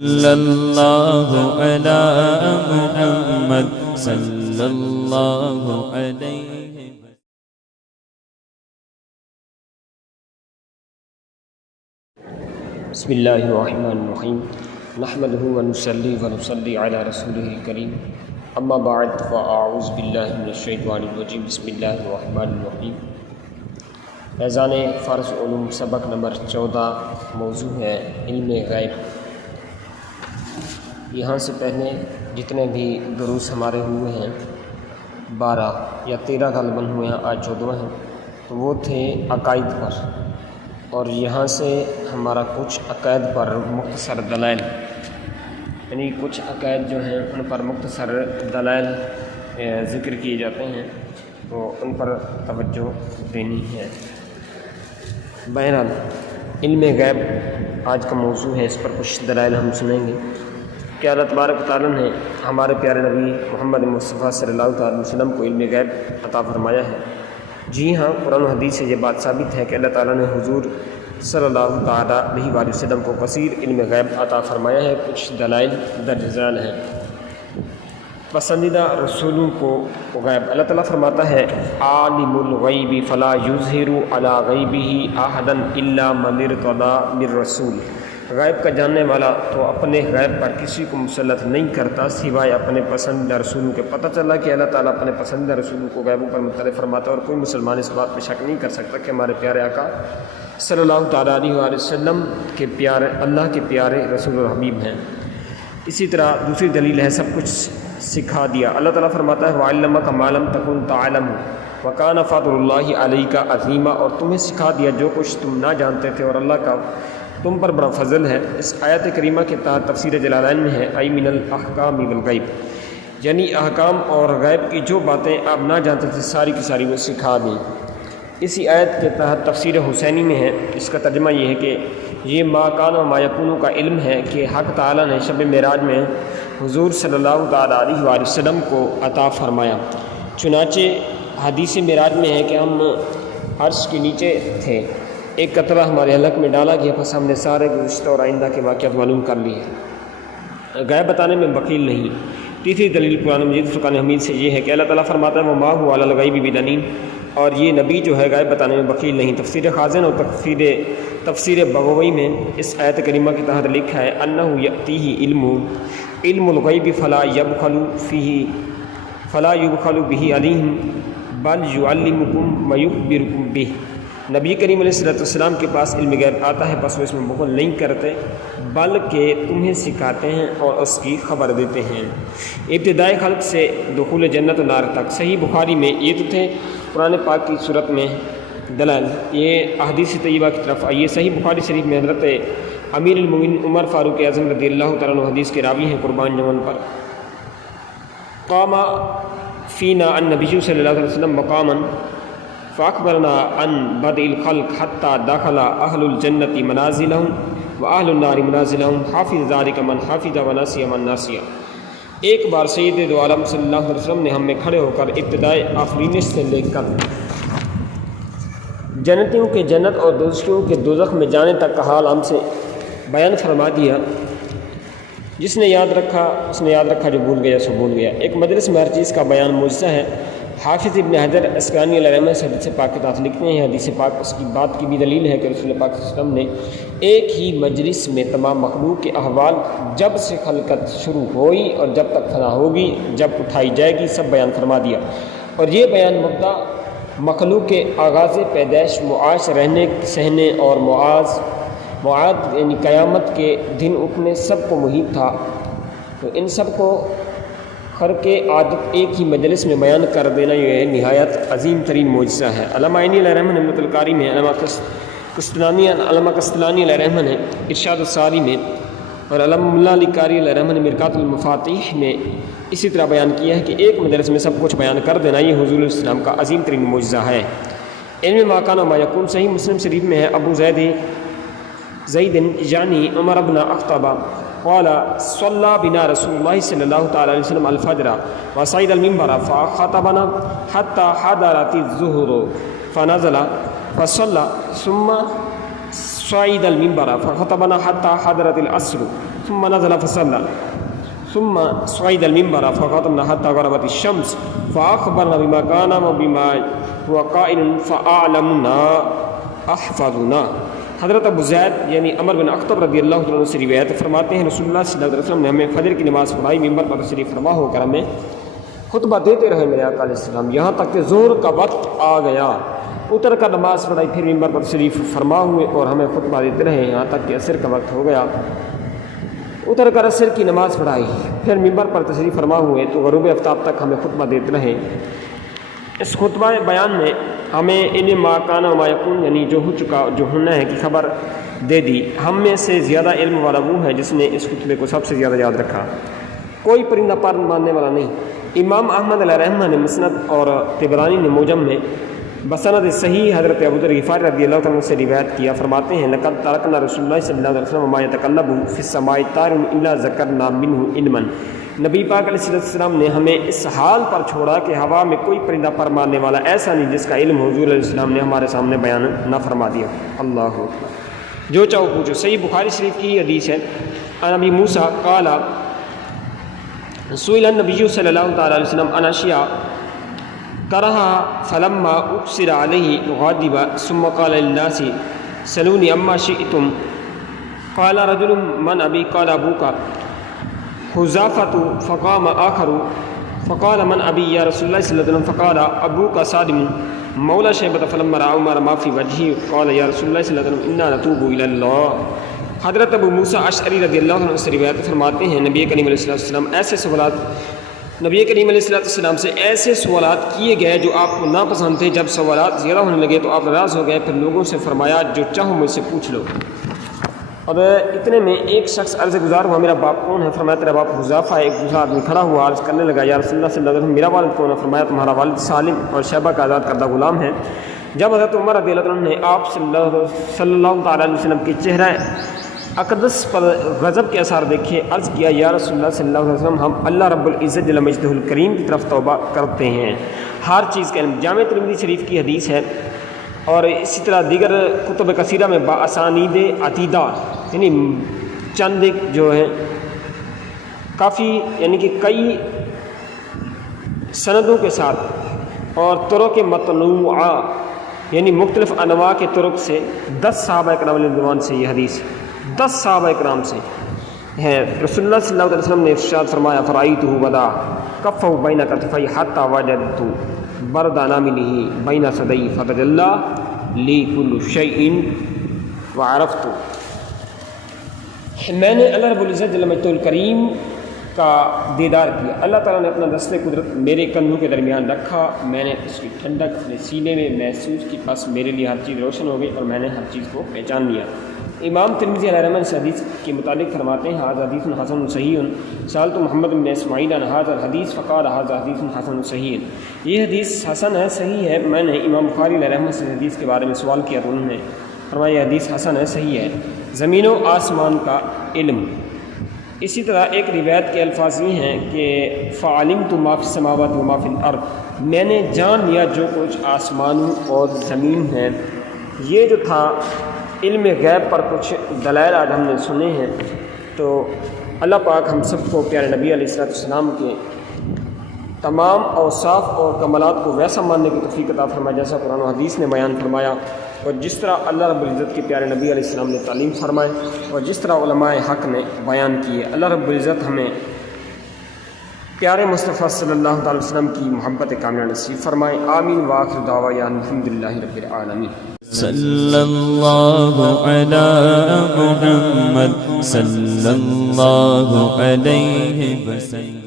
صلی اللہ علی محمد صلی اللہ علیہ بسم اللہ الرحمن الرحیم نحمده ونصلی ونصلی علی رسولہ الکریم اما بعد فاعوذ باللہ من الشیطان الرجیم بسم اللہ الرحمن الرحیم۔ فیضان فرض علوم سبق نمبر 14 موضوع ہے علم غیب۔ یہاں سے پہلے جتنے بھی دروس ہمارے ہوئے ہیں 12 یا 13 غالباً ہوئے ہیں، آج 14 ہیں، تو وہ تھے عقائد پر، اور یہاں سے ہمارا کچھ عقائد پر مختصر دلائل، یعنی کچھ عقائد جو ہیں ان پر مختصر دلائل ذکر کیے جاتے ہیں، تو ان پر توجہ دینی ہے۔ بہرحال علم غیب آج کا موضوع ہے، اس پر کچھ دلائل ہم سنیں گے کہ اللہ تبارک و تعالیٰ نے ہمارے پیارے نبی محمد مصطفیٰ صلی اللہ تعالیٰ علیہ وسلم کو علم غیب عطا فرمایا ہے۔ جی ہاں، قرآن و حدیث سے یہ بات ثابت ہے کہ اللہ تعالیٰ نے حضور صلی اللہ تعالیٰ علیہ وآلہ وسلم کو کثیر علم غیب عطا فرمایا ہے۔ کچھ دلائل درج ذیل ہیں۔ پسندیدہ رسولوں کو غیب، اللہ تعالیٰ فرماتا ہے عالم الغیب فلا یظہر علی غیبہ احدا الا من ارتضی من رسول۔ غیب کا جاننے والا تو اپنے غیب پر کسی کو مسلط نہیں کرتا سوائے اپنے پسندیدہ رسولوں کے۔ پتہ چلا کہ اللہ تعالیٰ اپنے پسندیدہ رسولوں کو غیبوں پر مطلع فرماتا ہے، اور کوئی مسلمان اس بات پہ شک نہیں کر سکتا کہ ہمارے پیارے آقا صلی اللہ تعالیٰ علیہ وآلہ وسلم کے پیارے، اللہ کے پیارے رسول و حبیب ہیں۔ اسی طرح دوسری دلیل ہے سب کچھ سکھا دیا۔ اللہ تعالیٰ فرماتا ہے وَعَلَّمَكَ مَا لَمْ تَكُنْ تَعْلَمُ وَكَانَ فَضْلُ اللَّهِ عَلَيْكَ عَظِيمًا، اور تمہیں سکھا دیا جو کچھ تم نہ جانتے تھے، اور اللہ کا تم پر بڑا فضل ہے۔ اس آیت کریمہ کے تحت تفسیر جلالین میں ہے ای من الاحکام والغیب، یعنی احکام اور غیب کی جو باتیں آپ نہ جانتے تھے ساری کی ساری وہ سکھا دیں۔ اسی آیت کے تحت تفسیر حسینی میں ہے، اس کا ترجمہ یہ ہے کہ یہ ما کان و ما یکون کا علم ہے کہ حق تعالیٰ نے شب معراج میں حضور صلی اللہ تعالیٰ علیہ وآلہ وسلم کو عطا فرمایا۔ چنانچہ حدیث معراج میں ہے کہ ہم عرش کے نیچے تھے، ایک قطرہ ہمارے حلق میں ڈالا گیا، پس ہم نے سارے گزشتہ اور آئندہ کے واقعات معلوم کر لیے۔ غیب بتانے میں بخیل نہیں۔ تیسری دلیل قرآن مجید فرقان حمید سے یہ ہے کہ اللہ تعالیٰ فرماتا ہے وما هو علی الغیب بدنین، اور یہ نبی جو ہے غیب بتانے میں بخیل نہیں۔ تفسیر خازن اور تفسیر بغوی میں اس آیت کریمہ کے تحت لکھا ہے انہ یأتیہ علم الغیب فلا یبخل بہ علیہم بل یعلمکم ویخبرکم بہ۔ نبی کریم علیہ السلام کے پاس علم غیب آتا ہے، بس وہ اس میں بخل نہیں کرتے بلکہ تمہیں سکھاتے ہیں اور اس کی خبر دیتے ہیں۔ ابتدائی خلق سے دخول جنت و نار تک، صحیح بخاری میں یہ تو تھے قرآن پاک کی صورت میں دلائل۔ یہ احادیث طیبہ کی طرف آئیے۔ صحیح بخاری شریف میں حضرت امیر المومنین عمر فاروق اعظم رضی اللہ تعالیٰ عنہ حدیث کے راوی ہیں قربان جمن پر، قام فینا النبی صلی اللہ علیہ وسلم مقاما فاخبرنا عن بدء الخلق حتى دخل اہل الجنت منازلهم واہل النار منازلهم حافظ ذلك من حافظ ونسی من نسی۔ ایک بار سید دو عالم صلی اللہ علیہ وسلم نے ہم میں کھڑے ہو کر ابتدائے آفرینش سے لے کر جنتیوں کے جنت اور دوزخیوں کے دوزخ میں جانے تک کا حال ہم سے بیان فرما دیا۔ جس نے یاد رکھا اس نے یاد رکھا، جو بھول گیا سو بھول گیا۔ ایک مجلس میں ہر چیز کا بیان معجزہ ہے۔ حافظ ابن حجر اسقلانی علیہ رحمہ سے حدیث پاک کے تحت لکھتے ہیں، حدیث پاک اس کی بات کی بھی دلیل ہے کہ رسول پاک صلی اللہ علیہ وسلم نے ایک ہی مجلس میں تمام مخلوق کے احوال جب سے خلقت شروع ہوئی اور جب تک فنا ہوگی، جب اٹھائی جائے گی، سب بیان فرما دیا۔ اور یہ بیان مبدا مخلوق کے آغاز پیدائش، معاش، رہنے سہنے اور معاد یعنی قیامت کے دن اٹھنے سب کو محیط تھا۔ تو ان سب کو خرق عادت ایک ہی مجلس میں بیان کر دینا یہ نہایت عظیم ترین معجزہ ہے۔ علامہ عینی علیہ رحمہ نے نعمت القاری میں، علامہ قسطلانی علیہ رحمہ نے ارشاد الساری میں، اور علامہ اللہ علی قاری علیہ رحمہ نے مرقات المفاتیح میں اسی طرح بیان کیا ہے کہ ایک مجلس میں سب کچھ بیان کر دینا یہ حضور علیہ السلام کا عظیم ترین معجزہ ہے۔ علم ما کان و ما یکون صحیح مسلم شریف میں ہے ابو زید یعنی عمر بن اخطب قال صلی بنا رسول اللہ صلی اللہ تعالیٰ علیہ وسلم الفجر وصعد المنبر فخطبنا حتى حضرت الظہر فنزل فصلى ثم صعد المنبر فخطبنا حتى حضرت العصر ثم نزل فصلى ثم صعد المنبر فخطبنا حتى غربت الشمس فأخبرنا بما كان وبما هو قائل فأعلمنا أحفظنا. حضرت ابو زید یعنی عمر بن اخطب رضی اللہ عنہ سے روایت فرماتے ہیں رسول اللہ صلی اللہ علیہ وسلم نے ہمیں فجر کی نماز پڑھائی، ممبر پر تشریف فرما ہو کر ہمیں خطبہ دیتے رہے میرے آقا علیہ السلام یہاں تک کہ ظہر کا وقت آ گیا، اتر کر نماز پڑھائی، پھر ممبر پر تشریف فرما ہوئے اور ہمیں خطبہ دیتے رہے یہاں تک کہ عصر کا وقت ہو گیا، اتر کر عصر کی نماز پڑھائی، پھر ممبر پر تشریف فرما ہوئے تو غروب آفتاب تک ہمیں خطبہ دیتے رہے۔ اس خطبہ بیان میں ہمیں علم ما کان و ما یکون یعنی جو ہو چکا جو ہونا ہے کی خبر دے دی۔ ہم میں سے زیادہ علم والا وہ ہے جس نے اس خطبے کو سب سے زیادہ یاد رکھا، کوئی پرندہ پر ماننے والا نہیں۔ امام احمد علیہ رحمہ نے مسند اور طبرانی نے موجم میں بسند صحیح حضرت ابوذر غفاری رضی اللہ عنہ سے روایت کیا، فرماتے ہیں لقد ترکنا رسول اللہ صلی اللہ علیہ وسلم وما يتقلب فی السماء طائر الا ذکرنا منه علما۔ نبی پاک علیہ السلام نے ہمیں اس حال پر چھوڑا کہ ہوا میں کوئی پرندہ پر مارنے والا ایسا نہیں جس کا علم حضور علیہ السلام نے ہمارے سامنے بیان نہ فرما دیا۔ اللہ اکبر، جو چاہو پوچھو۔ صحیح بخاری شریف کی حدیث ہے، عن ابی موسیٰ قال سئل النبی صلی اللہ تعالی علیہ وسلم عن اشیاء کرہا فلما ابصر علیہ غاضب ثم قال للناس سلونی اما شئتم قال رجل من ابی قال ابوک حذافۃ فقام آخر فقال من ابی یا رسول اللہ صلی اللہ علیہ وسلم فقال ابوک صادم مولا شیبۃ فلما رأى عمر ما فی وجهه قال یا رسول اللہ صلی اللہ علیہ وسلم انا نتوب الی اللہ۔ حضرت ابو موسیٰ اشعری رضی اللہ عنہ سے روایت فرماتے ہیں نبی کریم علیہ السلام سے ایسے سوالات کیے گئے جو آپ کو ناپسند تھے، جب سوالات زیادہ ہونے لگے تو آپ ناراض ہو گئے، پھر لوگوں سے فرمایا جو چاہو مجھ سے پوچھ لو۔ اب اتنے میں ایک شخص عرض گزار ہوا میرا باپ کون ہے؟ فرمایا تیرا باپ حذافہ ہے۔ ایک دوسرا آدمی کھڑا ہوا عرض کرنے لگا یا رسول اللہ صلی اللہ علیہ وسلم میرا والد کون ہے؟ فرمایا تمہارا والد سالم اور شیبہ کا آزاد کردہ غلام ہے۔ جب حضرت عمر رضی اللہ عنہ نے آپ صلی اللہ تعالیٰ علیہ وسلم کے چہرہ اقدس پر غضب کے اثار دیکھے، عرض کیا یا رسول اللہ صلی اللہ علیہ وسلم ہم اللہ رب العزت جل مجدہ الکریم کی طرف توبہ کرتے ہیں۔ ہر چیز کا علم، جامع ترمذی شریف کی حدیث ہے اور اسی طرح دیگر کتب کثیرہ میں باسانید عتیدہ یعنی چند جو ہے کافی یعنی کہ کئی سندوں کے ساتھ اور طرق متنوعہ یعنی مختلف انواع کے طرق سے 10 صحابہ اکرام رضوان سے یہ حدیث 10 صحابہ اکرام سے ہے۔ رسول اللہ صلی اللہ علیہ وسلم نے ارشاد فرمایا فرأیتہ وضع کفہ بین کتفی حتی وجدت برد ناملہ بین صدی فتجلی لی کل شیء وعرفت۔ میں نے اللہ رب العزت جل مجدہ الکریم کا دیدار کیا، اللہ تعالیٰ نے اپنا دست قدرت میرے کندھوں کے درمیان رکھا، میں نے اس کی ٹھنڈک اپنے سینے میں محسوس کی، بس میرے لیے ہر چیز روشن ہو گئی اور میں نے ہر چیز کو پہچان لیا۔ امام ترمذی علیہ رحمہ اس حدیث کے متعلق فرماتے ہیں ھذا حدیث حسن صحیح سألت محمد بن اسماعیل عن ھذا الحدیث فقال ھذا حدیث حسن صحیح۔ یہ حدیث حسن ہے، صحیح ہے۔ میں نے امام بخاری علیہ رحمہ سے حدیث کے بارے میں سوال کیا تو انہوں نے فرمایا یہ حدیث حسن ہے، صحیح ہے۔ زمین و آسمان کا علم، اسی طرح ایک روایت کے الفاظ یہ ہیں کہ فعلمت ما فی السماوات و ما فی الارض، میں نے جان لیا جو کچھ آسمانوں اور زمین ہے۔ یہ جو تھا علم غیب پر کچھ دلائل آج ہم نے سنے ہیں، تو اللہ پاک ہم سب کو پیارے نبی علیہ السلام کے تمام اوصاف اور کمالات کو ویسا ماننے کی توفیق عطا فرمائے جیسا قرآن و حدیث نے بیان فرمایا، اور جس طرح اللہ رب العزت کے پیارے نبی علیہ السلام نے تعلیم فرمائے اور جس طرح علماء حق نے بیان کیے۔ اللہ رب العزت ہمیں پیارے مصطفیٰ صلی اللہ تعالی وسلم کی محبت کاملہ نصیب فرمائے۔ آمین وآخر دعوانا الحمدللہ رب العالمین۔ صلی اللہ علی محمد صلی اللہ علیہ وسلم۔